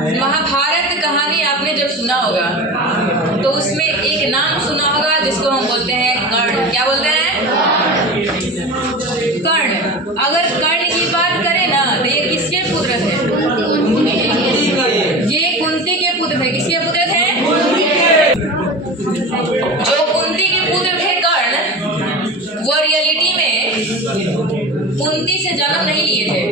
महाभारत कहानी आपने जब सुना होगा तो उसमें एक नाम सुना होगा जिसको हम बोलते हैं कर्ण। क्या बोलते हैं? कर्ण। अगर कर्ण की बात करें ना तो ये किसके पुत्र थे? ये कुंती के पुत्र थे। किसके पुत्र थे? जो कुंती के पुत्र थे कर्ण, वो रियलिटी में कुंती से जन्म नहीं लिए थे,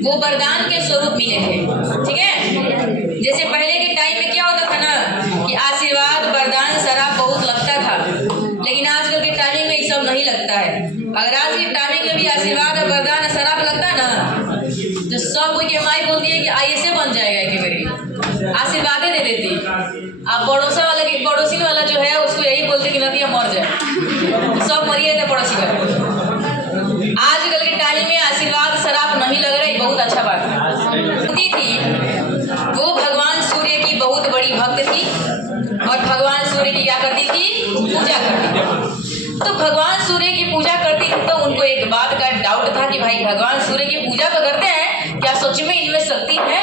वो वरदान के स्वरूप मिले थे। ठीक है, जैसे पहले के टाइम में क्या होता था ना कि आशीर्वाद वरदान शराब बहुत लगता था, लेकिन आजकल के टाइमिंग में ये सब नहीं लगता है। अगर आज के टाइमिंग में भी आशीर्वाद और वरदान और शराब लगता है ना तो सब कोई के माई बोलती है कि आईएएस बन जाएगा, एक बारी आशीर्वादें दे देती। अब पड़ोसा वाला के पड़ोसी वाला जो है उसको यही बोलते कि नदिया मर जाए, तो सब मरिए थे पड़ोसी का। आजकल के टाइम में आशीर्वाद शराब नहीं लग रही, बहुत अच्छा बात है। कुंती थी, वो भगवान सूर्य की बहुत बड़ी भक्त थी और भगवान सूर्य की क्या करती थी? पूजा करती थी। तो भगवान सूर्य की पूजा करती थी तो उनको एक बात का डाउट था कि भाई भगवान सूर्य की पूजा तो करते हैं, क्या सच में इनमें शक्ति है?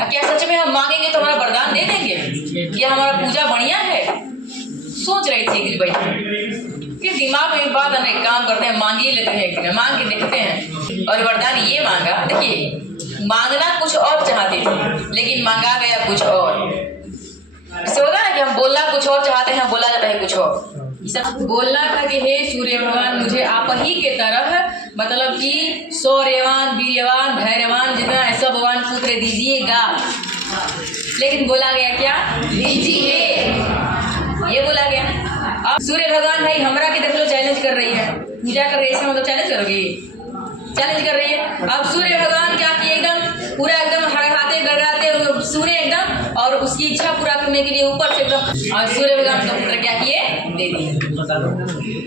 क्या सच में हम मांगेंगे तो हमारा वरदान दे देंगे? क्या हमारा पूजा बढ़िया है? सोच रही थी कि भाई फिर दिमाग में बात हम एक काम करते हैं, मांग ही लेते हैं, एक दिन मांग के देखते हैं। और वरदान ये मांगा, देखिए मांगना कुछ और चाहते थे लेकिन मांगा गया कुछ और। इससे होता है ना कि हम बोलना कुछ और चाहते हैं, बोला जाता है कुछ और। बोलना था कि हे सूर्य भगवान, मुझे आप ही के तरह मतलब कि शौर्यवान, वीर्यवान, धैर्यवान जितना है सब भगवान पुत्र दीजिएगा। लेकिन बोला गया क्या? दीजिए, ये बोला गया। अब सूर्य भगवान भाई हमरा के देख लो चैलेंज कर रही है, पूजा कर रही है, इसका मतलब चैलेंज करोगी? चैलेंज कर रही है। अब सूर्य भगवान क्या किए? एकदम पूरा एकदम हड़काते गड़ाते सूर्य एकदम, और उसकी इच्छा पूरा करने के लिए ऊपर से एकदम, और सूर्य भगवान का पुत्र क्या किए? दे दिए।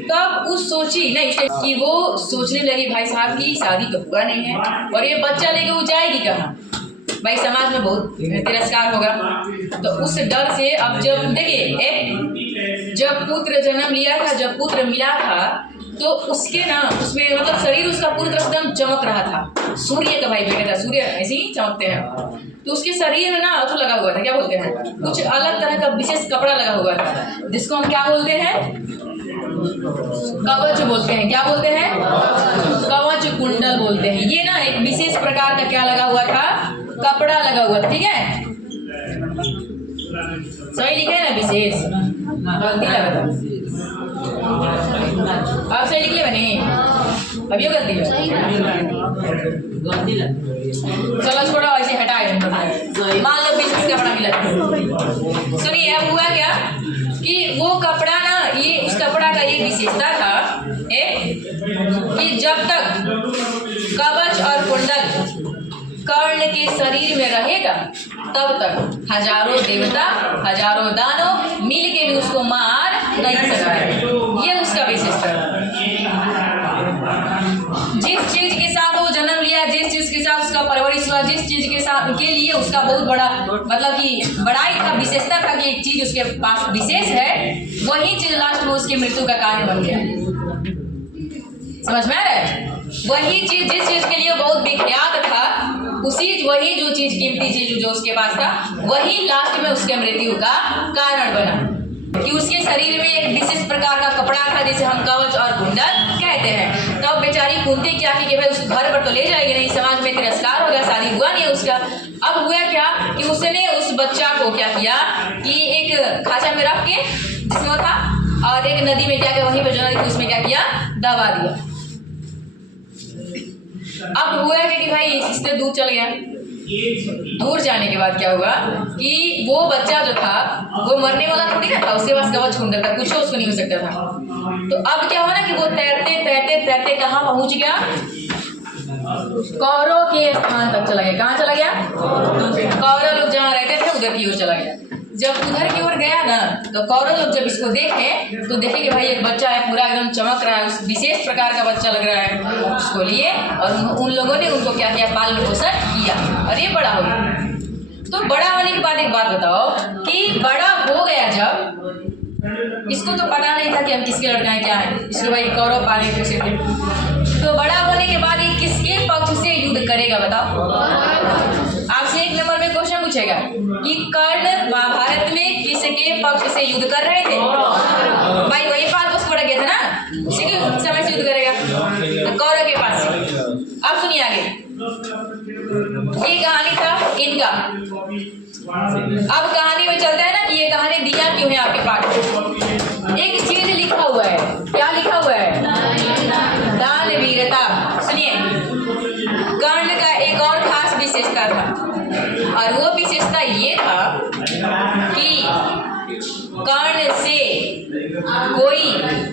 तो अब उस सोची नहीं कि वो सोचने लगी भाई साहब की शादी तो हुआ नहीं है और ये बच्चा लेके वो जाएगी कहाँ? भाई समाज में बहुत तिरस्कार होगा। तो उस डर से अब जब देखिए जब पुत्र जन्म लिया था, जब पुत्र मिला था तो उसके ना उसमें मतलब शरीर उसका पूरी तरह एकदम चमक रहा था। सूर्य का भाई बेटा था, सूर्य ऐसे ही चमकते हैं। तो उसके शरीर में ना अथु लगा हुआ था, क्या बोलते हैं, कुछ अलग तरह का विशेष कपड़ा लगा हुआ था जिसको हम क्या बोलते हैं? कवच बोलते हैं। क्या बोलते हैं? कवच कुंडल बोलते हैं। ये ना एक विशेष प्रकार का क्या लगा हुआ था? कपड़ा लगा हुआ था। ठीक है, सही लिखे है ना? विशेष गलती लगा था, आप सही लिख ले बने, अभी गलती है। चलो छोड़ो, ऐसे हटाए। मान लो विशेष कपड़ा मिला। सुनिए अब हुआ क्या कि वो कपड़ा ना, ये उस कपड़ा का ये विशेषता था कि जब तक कवच और कुंडल कर्ण के शरीर में रहेगा तब तक हजारों देवता, हजारों दानव मिल के भी उसको मार नहीं सकते। ये उसका विशेषता। जिस चीज के साथ वो जन्म लिया, जिस चीज के साथ उसका परवरिश हुआ, जिस चीज के साथ के लिए उसका बहुत बड़ा मतलब कि बड़ाई था, विशेषता था कि एक चीज उसके पास विशेष है, वही चीज लास्ट में उसकी मृत्यु का कारण बन गया। समझ में आ रहा है? वही चीज जिस चीज के लिए बहुत विख्यात था, उसी वही जो चीज कीमती चीज जो उसके पास था, वही लास्ट में उसके मृत्यु का कारण बना कि उसके शरीर में एक विशेष प्रकार का कपड़ा था जिसे हम कवच और कुंडल कहते हैं। तो अब बेचारी कुंती क्या की कि भाई उस घर पर तो ले जाएगी नहीं, समाज में तिरस्कार हो गया, शादी हुआ नहीं उसका। अब हुआ क्या कि उसने उस बच्चा को क्या किया कि एक खाचा में रख के जिसमें था और एक नदी में क्या किया, वहीं पर जो उसमें क्या किया, दबा दिया। अब हुआ है कि भाई इससे दूर चल गया। दूर जाने के बाद क्या हुआ कि वो बच्चा जो था वो मरने वाला थोड़ी ना था, उसके पास कवच कुंडल था, कुछ उसको नहीं हो सकता था। तो अब क्या हुआ ना कि वो तैरते तैरते तैरते कहाँ पहुंच गया? कौरव के स्थान तक चला गया। कहाँ चला गया? कौरव लोग जहाँ रहते थे उधर की ओर चला गया। जब उधर की ओर गया ना तो कौरव लोग जब इसको देखे तो देखे कि भाई एक बच्चा है, पूरा एकदम चमक रहा है, उस विशेष प्रकार का बच्चा लग रहा है। उसको लिए और उन लोगों ने उनको क्या किया, पालन पोषण किया और ये बड़ा हो गया। तो बड़ा होने के बाद एक बात बताओ कि बड़ा हो गया जब, इसको तो पता नहीं था कि हम किसके लड़का है क्या है, इसको भाई कौरव पाले पोषे थे। तो बड़ा होने के बाद ये किसके पक्ष से युद्ध करेगा बताओ? आपसे एक नंबर में क्वेश्चन पूछेगा कि कर्ण महाभारत में किसके पक्ष से युद्ध कर रहे थे? भाई वही बात उसको पड़ गया था ना, उसी के समय से युद्ध करेगा, तो कौरव के पास से। अब सुनिए आगे, ये कहानी था इनका। अब कहानी में चलता है ना कि ये कहानी दिया क्यों है आपके पास। एक चीज लिखा हुआ है, क्या लिखा हुआ है? दान वीरता। सुनिए, कर्ण का एक और खास विशेषता था, और वो विशेषता ये था कि कर्ण से कोई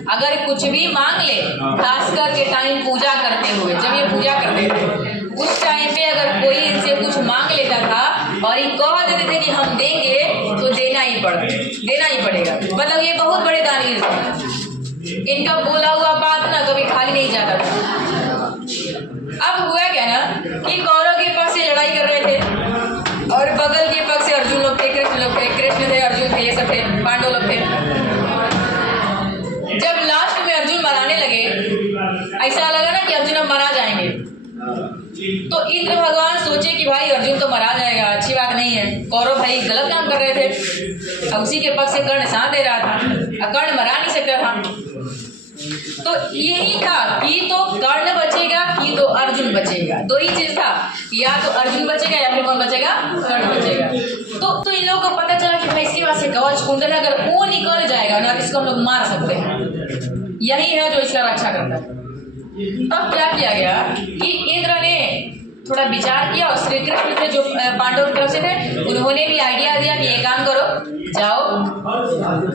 अगर कुछ भी मांग ले, खास करके टाइम पूजा करते हुए, जब ये पूजा करते थे उस टाइम पे अगर कोई इनसे कुछ मांग लेता था और ये कह देते थे कि हम देंगे, तो देना ही पड़ेगा। मतलब ये बहुत बड़े दानी थे, इनका बोला हुआ बात ना कभी खाली नहीं जाता था। अब हुआ क्या ना कि कौरव के पक्ष से लड़ाई कर रहे थे और बगल के पक्ष से अर्जुन लोग थे, कृष्ण थे, अर्जुन थे, ये सब थे, पांडव लोग थे। जब लास्ट में अर्जुन मराने लगे, ऐसा लगा ना कि अर्जुन अब मरा जाएंगे, तो इंद्र भगवान सोचे कि भाई अर्जुन तो मरा जाएगा, अच्छी बात नहीं है, कौरव भाई गलत काम कर रहे थे। अब उसी के पक्ष से कर्ण साथ दे रहा था, कर्ण मरा नहीं सकता था। तो यही था कि तो कर्ण बचेगा कि तो अर्जुन बचेगा, दो ही चीज था, या तो अर्जुन बचेगा या फिर कौन बचेगा? कर्ण बचेगा। तो इन लोगों को पता चला कि भाई इसके पास से कवच कुंडल अगर वो निकल जाएगा ना, इसको हम लोग मार सकते हैं, यही है जो इसका रक्षा करता है। अब क्या किया गया कि इंद्र ने थोड़ा विचार किया और श्री कृष्ण थे जो पांडव की तरफ से थे, उन्होंने भी आइडिया दिया कि ये काम करो, जाओ।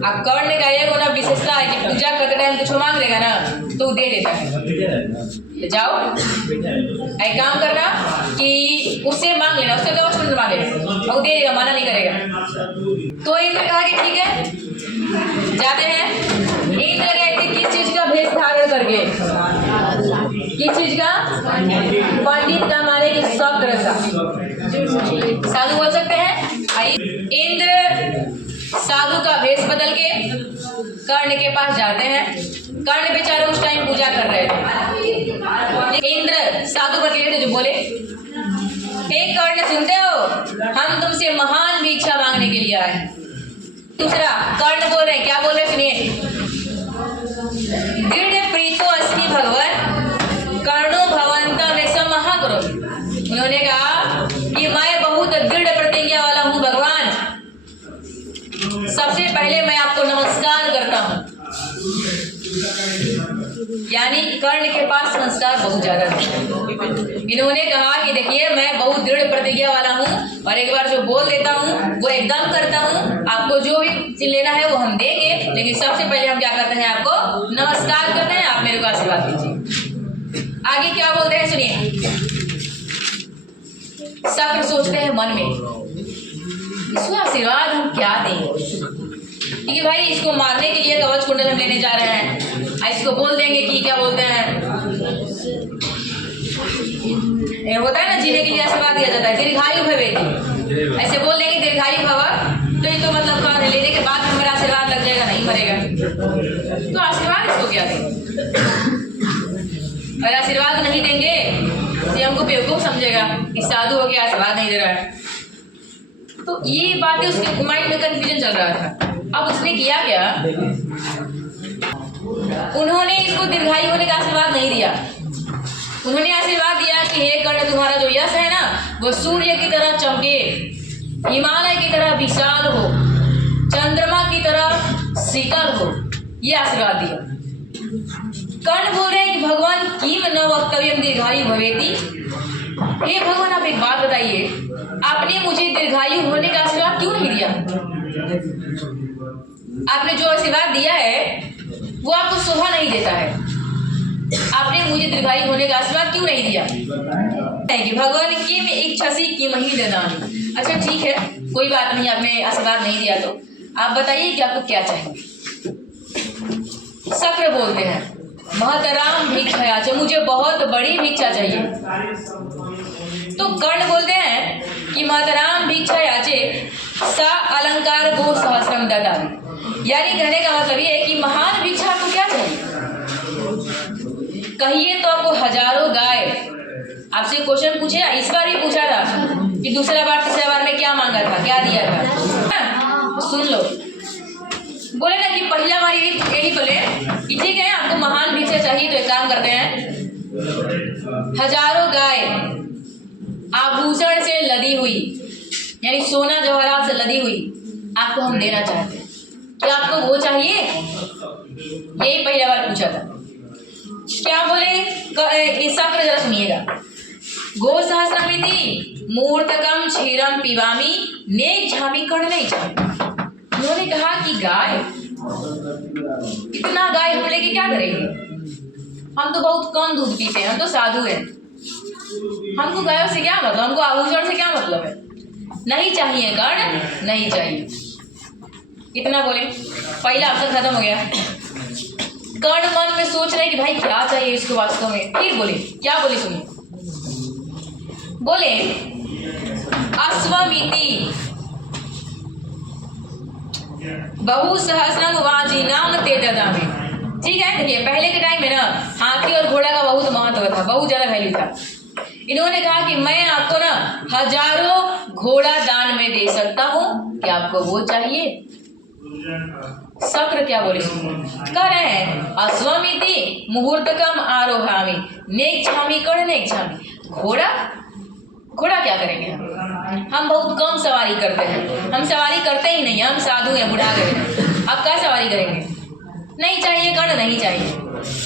अब कर्ण का एक होना विशेषता है कि पूजा करते टाइम कुछ मांग लेगा ना तो दे देता है। जाओ एक काम करना कि उससे मांग लेना, उससे कवच कुंडल मांग लेना और दे देगा, मना नहीं करेगा। तो इंद्र कहा कि ठीक है जाते हैं। इंद्र गए थे किस चीज का भेष धारण करके? किस चीज का? पंडित का माने कि शक्र का। साधु बोल सकते हैं। इंद्र साधु का भेष बदल के कर्ण के पास जाते हैं। कर्ण बेचारे उस टाइम पूजा कर रहे थे। इंद्र साधु पर कहते जो बोले, हे कर्ण सुनते हो, हम तुमसे महान भिक्षा मांगने के लिए आए। दूसरा कर्ण बोल रहे, क्या बोल रहे सुनिए, दृढ़ प्रीतो अस्मि भगवन् कर्णो भवन्तं न महागुरु। उन्होंने कहा कि मैं बहुत दृढ़ प्रतिज्ञा वाला हूँ भगवान, सबसे पहले मैं आपको नमस्कार करता हूँ। यानी कर्ण के पास संस्कार बहुत ज्यादा थे। इन्होंने कहा कि देखिए मैं बहुत दृढ़ प्रतिज्ञा वाला हूँ और एक बार जो बोल देता हूँ वो एकदम करता हूँ, आपको जो भी लेना है वो हम देंगे, लेकिन सबसे पहले हम क्या करते हैं, आपको नमस्कार करते हैं, आप मेरे को आशीर्वाद दीजिए। आगे क्या बोलते हैं सुनिए। शक्र सोचते हैं मन में, इसको आशीर्वाद हम क्या दें, क्योंकि भाई इसको मारने के लिए कवच कुंडल हम लेने जा रहे हैं, इसको बोल देंगे कि क्या बोलते हैं, होता है ना जीने के लिए आशीर्वाद दिया जाता है, दीर्घायु भवेति, ऐसे बोल देंगे दीर्घायु भव, तो ये तो मतलब लेने के बाद हमारा आशीर्वाद लग जाएगा, नहीं मरेगा, तो आशीर्वाद इसको क्या देंगे। अगर आशीर्वाद नहीं देंगे तो हमको बेवकूफ समझेगा कि साधु हो के आशीर्वाद नहीं दे रहा है। तो ये बातें उसके माइंड में कंफ्यूजन चल रहा था। अब उसने किया क्या, उन्होंने इसको दीर्घायु होने का आशीर्वाद नहीं दिया, उन्होंने आशीर्वाद दिया कि हे कर्ण तुम्हारा जो यश है ना वो सूर्य की तरह चमके, हिमालय की तरह विशाल हो, चंद्रमा की तरह शीतल हो, ये आशीर्वाद दिया। कर्ण बोल रहे हैं कि भगवान किम न वक्तव्यम दीर्घायु भवेति। हे भगवान आप एक बात बताइए, आपने मुझे दीर्घायु होने का आशीर्वाद क्यों नहीं दिया? आपने जो आशीर्वाद दिया है वो आपको शोभा नहीं देता है, आपने मुझे दीर्घायु होने का आशीर्वाद क्यों नहीं दिया? भगवान की में इच्छा सी की मही देना। अच्छा ठीक है कोई बात नहीं, आपने आशीर्वाद नहीं दिया तो आप बताइए कि आपको क्या चाहिए। शक्र बोलते हैं महतराम भिक्षया, मुझे बहुत बड़ी भिक्षा चाहिए। तो कर्ण बोलते हैं कि महतराम भिक्षया सा अलंकार गो सहस्रम ददामि। यानी कहने का मतलब ये है कि महान भिक्षा आपको क्या चाहिए, कहिए तो आपको हजारों गाय। आपसे क्वेश्चन पूछे, इस बार ही पूछा था कि दूसरा बार तीसरा बार में क्या मांगा था, क्या दिया था। सुन लो, बोले ना कि पहला बार यही बोले कि ठीक है आपको महान भिक्षा चाहिए तो एक काम करते हैं, 1000 गाय आभूषण से लदी हुई, यानी सोना जवाहरात से लदी हुई आपको हम देना चाहते हैं, क्या आपको वो चाहिए? यही पहला बार पूछा था। क्या बोले, शक्र जरा सुनिएगा। गो सहस्रमिति मूर्तकम क्षीरम पिबामी नेक झामी कर्ण नहीं झामी। उन्होंने कहा कि गाय, इतना गाय हम लेके क्या करेंगे, हम तो बहुत कम दूध पीते हैं, हम तो साधु हैं, हमको गायों से क्या मतलब, हमको आभूषण से क्या मतलब है, नहीं चाहिए कर्ण, नहीं चाहिए। इतना बोले, पहला ऑप्शन खत्म हो गया। कर्ण मन में सोच रहे कि भाई क्या चाहिए इसको वास्तव में। फिर बोले, क्या बोले सुनिए, बोले अश्वमिति बहु सहस्रम वाजिनाम ते ददामि। ठीक है, देखिए पहले के टाइम में ना हाथी और घोड़ा का बहुत महत्व था, बहुत ज्यादा वैल्यू था। इन्होंने कहा कि मैं आपको ना 1000 घोड़ा दान में दे सकता हूँ, क्या आपको वो चाहिए? शक्र क्या बोले कह रहे हैं, अश्वमिति मुहूर्तकम आरोहामि नेक झामी कर्ण नेक झामी। घोड़ा, घोड़ा क्या करेंगे हम बहुत कम सवारी करते हैं, हम सवारी करते ही नहीं, हम साधु हैं, बुढ़ा गए हैं, अब क्या सवारी करेंगे? नहीं चाहिए कर्ण, नहीं चाहिए।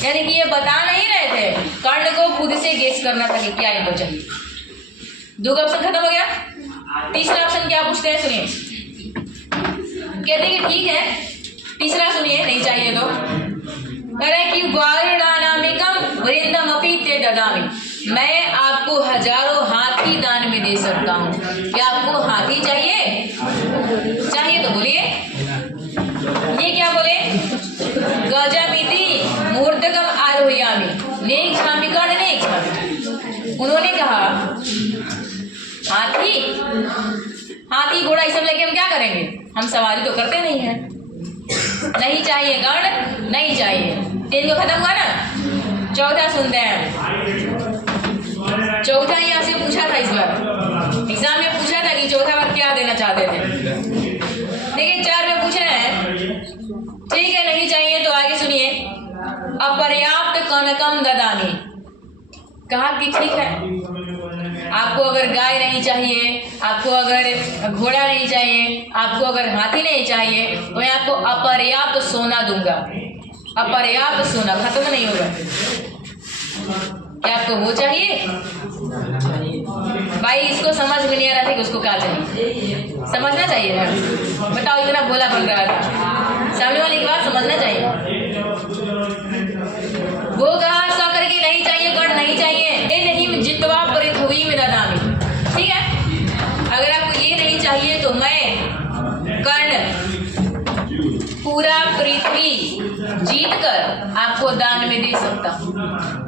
यानी कि ये बता नहीं रहे थे, कर्ण को खुद से गेस करना था कि क्या इनको चाहिए। 2 ऑप्शन खत्म हो गया। तीसरा ऑप्शन क्या पूछते हैं सुनिए, कहते हैं कि ठीक है, तीसरा सुनिए, नहीं चाहिए तो कह रहे कि वारुणानामिकम वृंदमपि ते ददामि, मैं आपको 1000 हाथी दान में दे सकता हूँ, क्या आपको हाथी चाहिए? चाहिए तो बोलिए। ये क्या बोले, गजमिति मुहूर्तकम आरोहयामि नेक झामी कर्ण नेक झामी। उन्होंने कहा हाथी, हाथी घोड़ा ये सब लेके हम क्या करेंगे, हम सवारी तो करते नहीं हैं, नहीं चाहिए कर्ण, नहीं चाहिए। 3 को खत्म हुआ ना। चौथा सुनते हैं, चौथा यहाँ से पूछा था, इस बार एग्जाम में पूछा था कि चौथा बार क्या देना चाहते थे। देखिए 4 में पूछ रहे हैं, ठीक है नहीं चाहिए तो आगे सुनिए, अपर्याप्त कनकम ददामि। कहा कि ठीक है, आपको अगर गाय नहीं चाहिए, आपको अगर घोड़ा नहीं चाहिए, आपको अगर हाथी नहीं चाहिए, तो मैं आपको अपर्याप्त सोना दूंगा। अपर्याप्त सोना खत्म नहीं होगा, क्या आपको वो चाहिए? भाई इसको समझ में नहीं आ रहा था कि उसको क्या चाहिए, समझना चाहिए ना। बताओ इतना बोला बन रहा था, सामने वाले की बात समझना चाहिए। वो कहा शक्र की नहीं चाहिए, कर्ण नहीं चाहिए, ये नहीं जितवा पृथ्वी में ददामि। ठीक है, अगर आपको ये नहीं चाहिए तो मैं कर्ण पूरा पृथ्वी जीत कर आपको दान में दे सकता हूँ,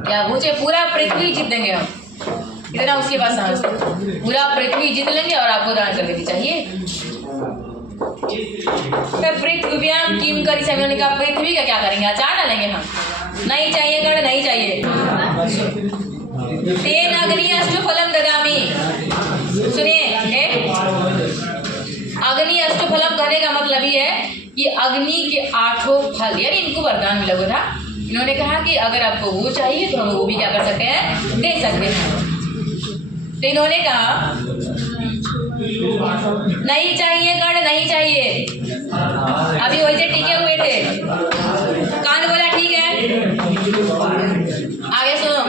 क्या मुझे पूरा पृथ्वी जीत देंगे हम, इतना उसके पास समझते, पूरा पृथ्वी जीत लेंगे और आपको दान कर देनी चाहिए। पृथ्व्याम किम करी समय ने कहा, पृथ्वी का क्या करेंगे, अचार डालेंगे हम, नहीं चाहिए कर्ण, नहीं चाहिए। तेन अग्नि अष्टफलम ददामि। सुनिए, अग्नि अष्टफलम कहने का मतलब ये है कि अग्नि के 8 फल, यानी इनको वरदान मिला हुआ था। इन्होंने कहा कि अगर आपको वो चाहिए तो हम वो भी क्या कर सकते हैं, दे सकते हैं। तो इन्होंने कहा नहीं चाहिए कर्ण, नहीं चाहिए। अभी वैसे टिके हुए थे, कान बोला ठीक है, आगे सुनो,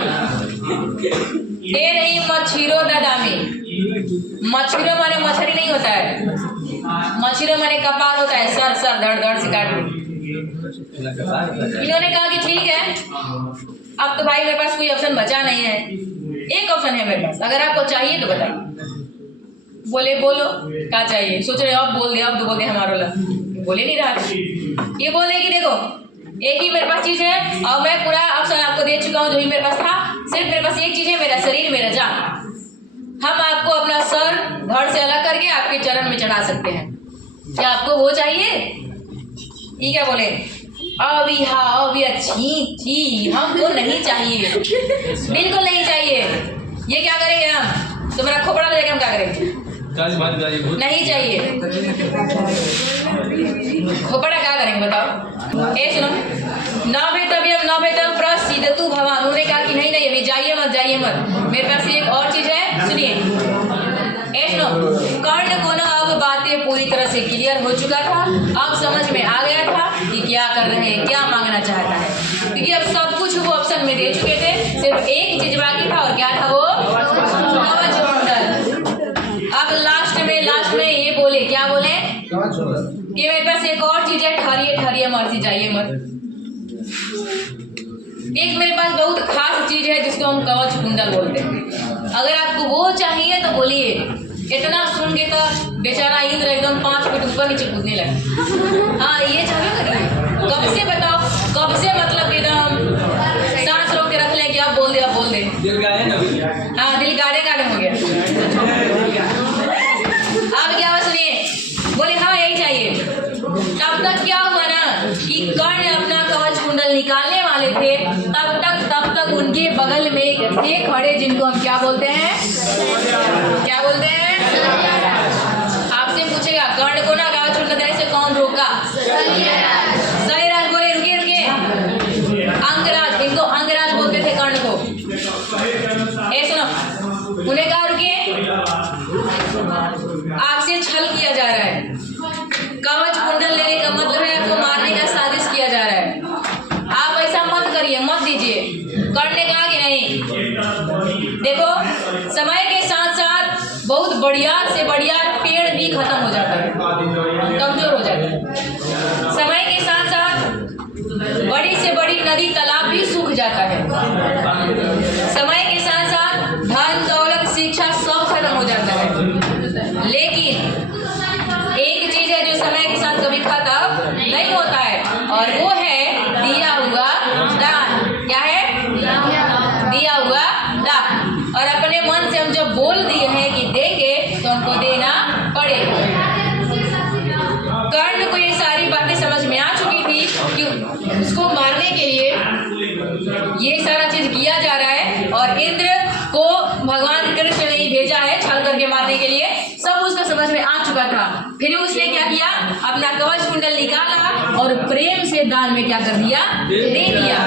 दे रही मच्छिरो ददामि। मच्छिरो माने मछली नहीं होता है, मच्छिरो माने कपाल होता है, सर सर धड़ धड़ से काट। इन्होंने कहा कि ठीक है, अब तो भाई मेरे पास कोई ऑप्शन बचा नहीं है, एक ऑप्शन है मेरे पास, अगर आपको चाहिए तो बताइए। बोले बोलो क्या चाहिए, सोच रहे हो अब बोल दे, अब तो बोल दे हमारा ला, बोले नहीं रहा। ये बोले कि देखो एक ही मेरे पास चीज है और मैं पूरा ऑप्शन आपको दे चुका हूँ, जो ही मेरे पास था, सिर्फ मेरे पास एक चीज है, मेरा शरीर, मेरा जान। हम आपको अपना सर धड़ से अलग करके आपके चरण में चढ़ा सकते हैं, क्या आपको वो चाहिए? ठीक है, बोले अभी हाँ अभी अच्छी हमको नहीं चाहिए, बिल्कुल नहीं चाहिए। ये क्या करेंगे हम, तो मेरा खोपड़ा लेके हम क्या करेंगे? नहीं चाहिए। खोपड़ा क्या करेंगे बताओ? ए सुनो, नभेतम प्रसीदतु भवान्। उन्होंने कहा कि नहीं अभी जाइए मत। मेरे पास एक और चीज है, सुनिए। ए सुनो, कर्ण को ना अब बातें पूरी तरह से क्लियर हो चुका था। अब समझ में आ गया था कि क्या कर रहे हैं, क्या मांगना चाहता है, क्योंकि अब सब कुछ वो ऑप्शन में दे चुके थे। सिर्फ एक चीज बाकी था, और क्या था वो? कवच कुंडल। अब लास्ट में ये बोले, क्या बोले कि मेरे पास एक और चीज है, ठहरिए मर्जी, जाइए मत। एक मेरे पास बहुत खास चीज है जिसको हम कवच कुंडल बोलते हैं। अगर आपको वो चाहिए तो बोलिए। इतना सुन के तो बेचारा इंद्र एकदम 5 फीट ऊपर नीचे कूदने लगा। हाँ, ये चाहिए करिए। कब से बताओ, कब से मतलब एकदम सांस रोक के रख ले कि आप बोल दे। हाँ, दिल गाड़े हो गया। अब क्या हुआ सुनिए, बोले हाँ यही चाहिए। तब तक क्या हुआ ना कि कर्ण अपना कवच कुंडल निकालने वाले थे, तब तक उनके बगल में थे खड़े, जिनको हम क्या बोलते हैं? आपसे पूछेगा कर्ण को ना कवच कुंडल देने से कौन रोका? सैराज बोले रुके। अंगराज, इनको अंगराज बोलते थे कर्ण को। ए सुनो, उन्हें कहा रुकिए, आपसे छल किया जा रहा है। कवच कुंडल लेने का मतलब है आपको मारने का साजिश किया जा रहा है। आप ऐसा मत करिए, मत दीजिए। कर्ण ने कहा कि नहीं। देखो, समय के साथ साथ बहुत बढ़िया से बढ़िया पेड़ भी खत्म हो जाता है, कमजोर हो जाता है। समय के साथ साथ बड़ी से बड़ी नदी तालाब भी सूख जाता है। समय के साथ साथ धन दौलत शिक्षा सब खत्म हो जाता है। लेकिन एक चीज है जो समय के साथ कभी खत्म नहीं होता है, और वो है दिया हुआ दान। क्या है? दिया हुआ दान। और अपने मन से हम जब बोल दिए हैं कि देंगे तो हमको देना पड़ेगा। कर्ण को ये सारी बातें समझ में आ चुकी थी कि उसको मारने के लिए ये सारा चीज किया जा रहा है, और इंद्र को भगवान कृष्ण ने ही भेजा है छल करके मारने के लिए। सब उसका समझ में आ चुका था। फिर उसने क्या किया, अपना कवच कुंडल निकाला और प्रेम से दान में क्या कर दिया? दे दिया।